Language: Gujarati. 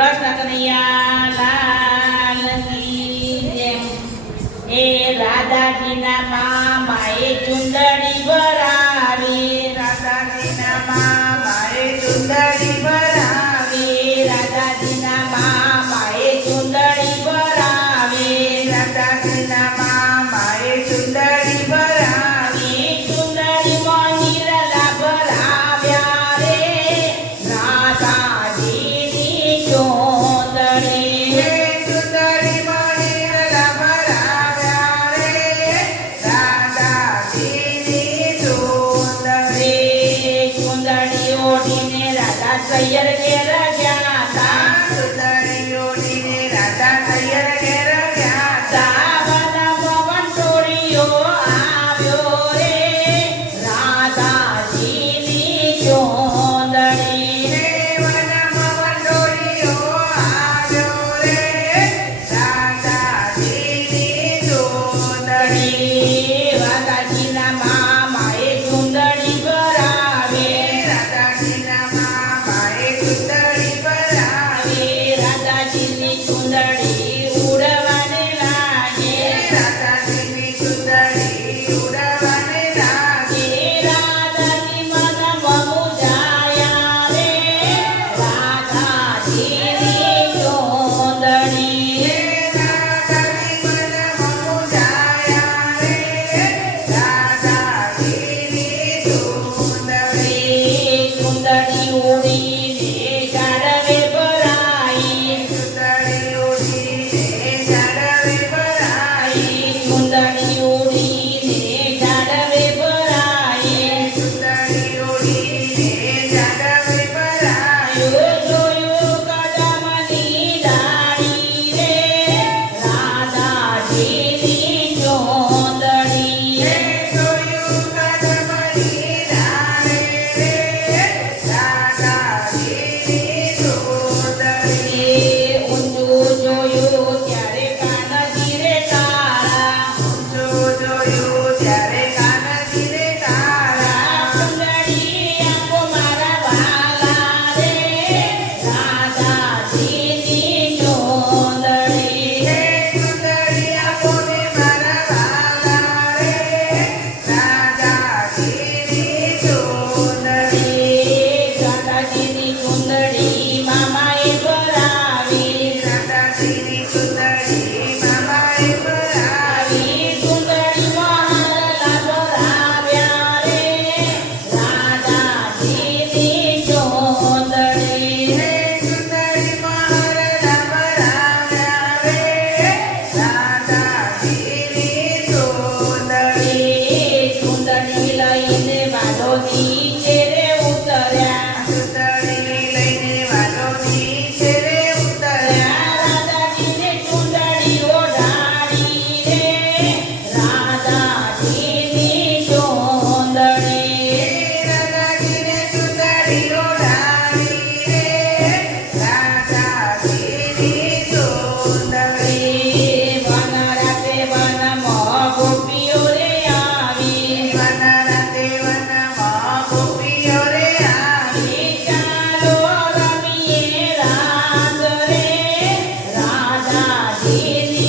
કૃષ્ણ કનૈયા લાલ કી જય હે રાધાજીના મામા એ ચુંદડી Yes. you. Yeah.